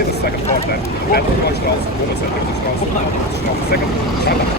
Here's the second part then. And the Horseland, almost at 50 strong. Second, China.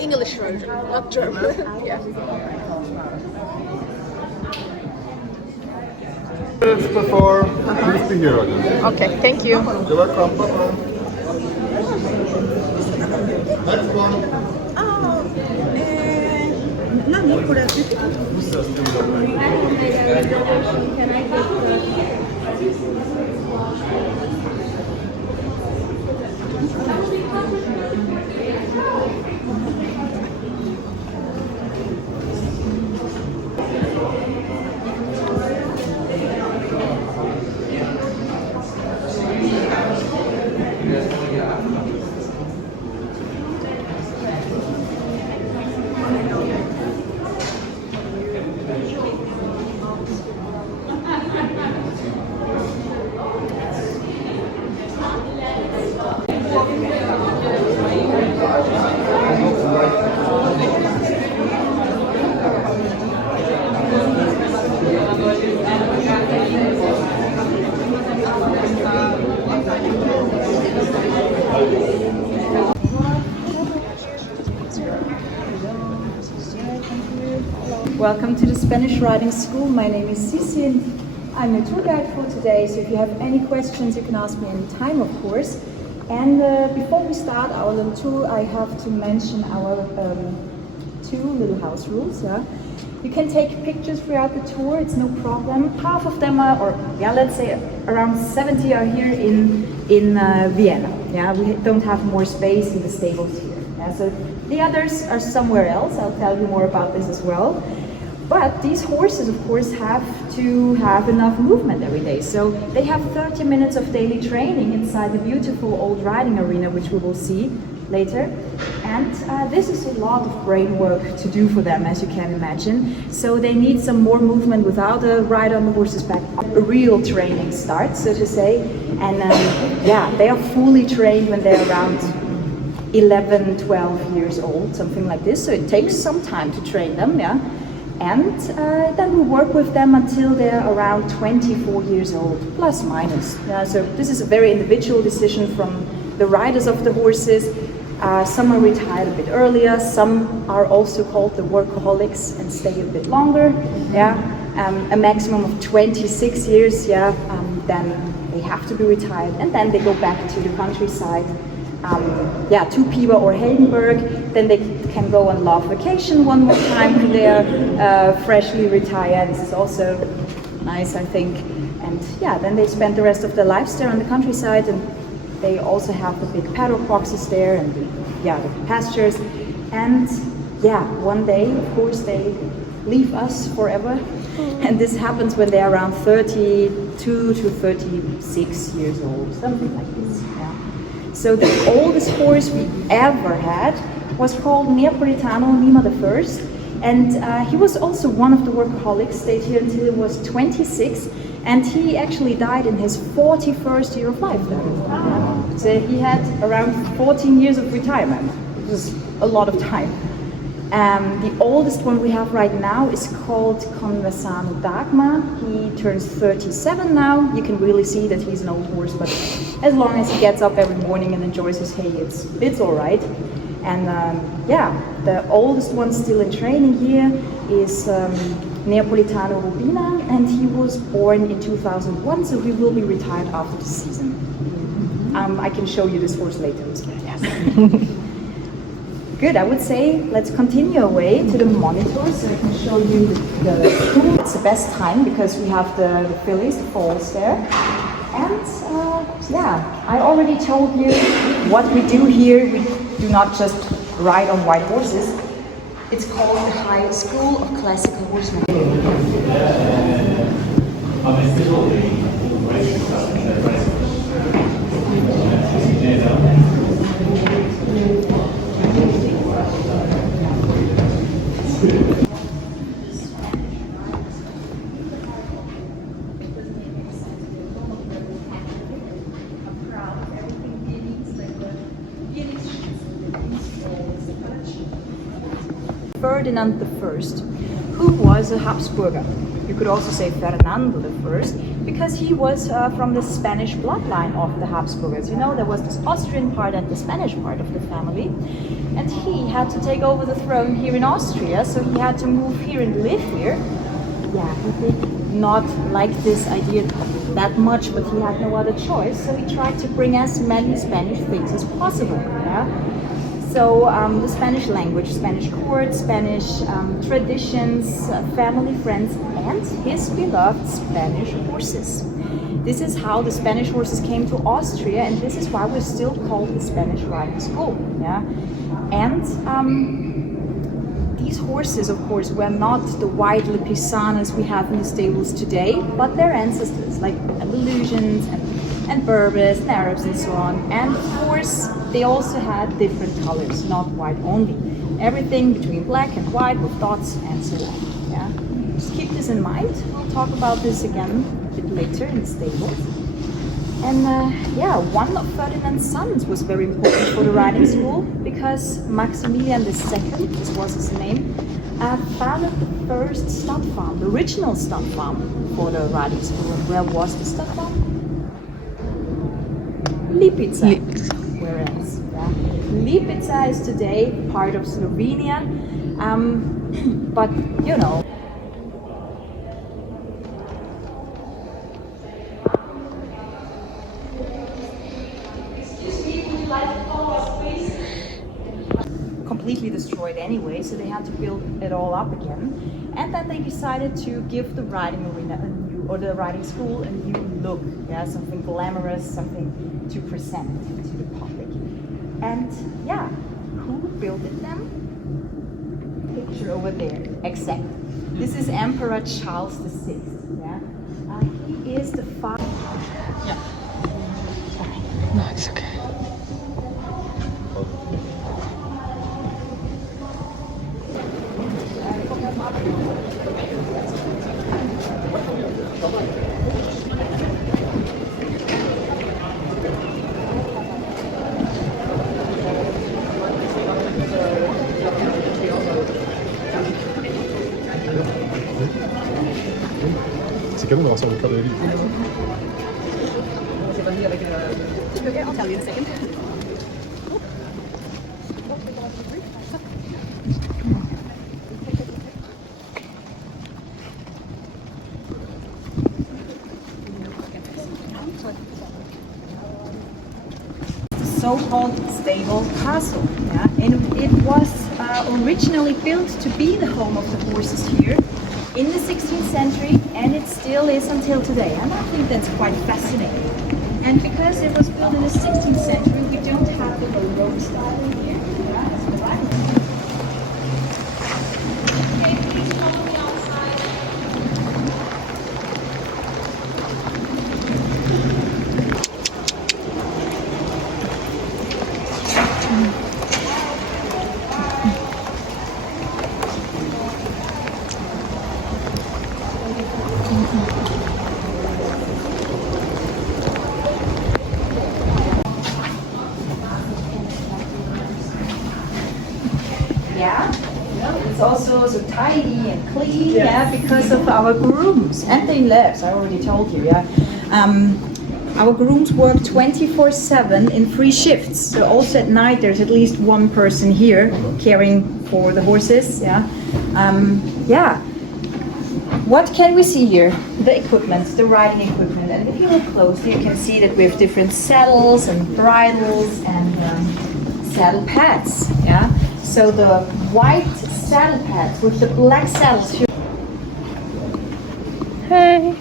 English version, not German. Yeah. Before, please be here again. Okay, thank you. You're welcome. Bye-bye. Next one. No, por aquí. Welcome to the Spanish Riding School. My name is Cici and I'm your tour guide for today. So if you have any questions, you can ask me anytime, of course. And before we start our little tour, I have to mention our two little house rules. Yeah? You can take pictures throughout the tour, it's no problem. Half of them are, or yeah, let's say around 70 are here in Vienna. Yeah, we don't have more space in the stables here. Yeah, so the others are somewhere else. I'll tell you more about this as well. But these horses, of course, have to have enough movement every day. So they have 30 minutes of daily training inside the beautiful old riding arena, which we will see later. And this is a lot of brain work to do for them, as you can imagine. So they need some more movement without a ride on the horse's back. A real training starts, so to say. And yeah, they are fully trained when they're around 11, 12 years old, something like this. So it takes some time to train them, yeah. And then we work with them until they're around 24 years old, plus minus. So this is a very individual decision from the riders of the horses. Some are retired a bit earlier, some are also called the workaholics and stay a bit longer. Yeah, a maximum of 26 years, yeah, then they have to be retired, and then they go back to the countryside. Yeah, to Piva or Heldenberg, then they can go on love vacation one more time when they are freshly retired. This is also nice, I think. And yeah, then they spend the rest of their lives there on the countryside, and they also have the big paddock boxes there and the pastures. And yeah, one day, of course, they leave us forever. And this happens when they're around 32 to 36 years old, something like this. Yeah. So the oldest horse we ever had was called Neapolitano Nima I, and he was also one of the workaholics, stayed here until he was 26, and he actually died in his 41st year of life then. So he had around 14 years of retirement, which is a lot of time. The oldest one we have right now is called Conversano Dagmar. He turns 37 now. You can really see that he's an old horse, but as long as he gets up every morning and enjoys his hay, it's all right. And yeah, the oldest one still in training here is Neapolitano Rubina, and he was born in 2001, so he will be retired after the season. I can show you this horse later as well. Yes. Good, I would say let's continue away to the monitor so I can show you the school. It's the best time because we have the fillies, the foals there. And yeah, I already told you what we do here. We do not just ride on white horses. It's called the High School of Classical Horsemanship. Ferdinand I, who was a Habsburger. You could also say Fernando I, because he was from the Spanish bloodline of the Habsburgers. You know, there was this Austrian part and the Spanish part of the family. And he had to take over the throne here in Austria, so he had to move here and live here. Yeah, he did not like this idea that much, but he had no other choice, so he tried to bring as many Spanish things as possible. Yeah? So the Spanish language, Spanish court, Spanish traditions, family, friends, and his beloved Spanish horses. This is how the Spanish horses came to Austria, and this is why we're still called the Spanish riding school. Yeah? And these horses, of course, were not the white Lipizzaners we have in the stables today, but their ancestors, like Andalusians and Berbers and Arabs and so on. And of course, they also had different colors, not white only. Everything between black and white with dots and so on. Yeah? Just keep this in mind. We'll talk about this again a bit later in the stables. And yeah, one of Ferdinand's sons was very important for the riding school because Maximilian II, this was his name, founded the first stud farm, the original stud farm for the riding school. And where was the stud farm? Lipizza. Where else? Yeah. Lipizza is today part of Slovenia, but you know. completely destroyed anyway, so they had to build it all up again. And then they decided to give the riding arena a new, or the riding school, a new look. Yeah, something glamorous, something to present to the public. And yeah, who built it then? Picture over there, exactly. This is Emperor Charles VI. Yeah, he is the father. Yeah. Sorry. No, it's okay. Si che uno sono caderi. Okay, I'll tell you in a second. So-called stable castle, yeah? And it was originally built to be the home of the horses here in the 16th century, and it still is until today. And I think that's quite fascinating. And because it was built in the 16th century, we don't have the Baroque style in here. Yeah, that's what I mean. Okay, please follow me outside. Yeah, it's also so tidy and clean, yeah, because of our grooms and they lives. I already told you, yeah. Our grooms work 24/7 in 3 shifts. So also at night, there's at least one person here caring for the horses, yeah. Yeah. What can we see here? The equipment, the riding equipment. And if you look closely, you can see that we have different saddles and bridles and saddle pads, yeah. So the white saddle pads with the black saddles here. Hey.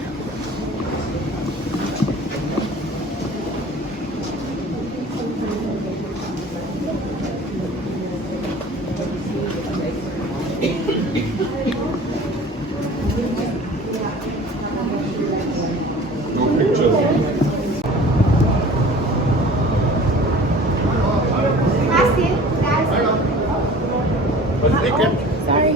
No pictures. Sorry.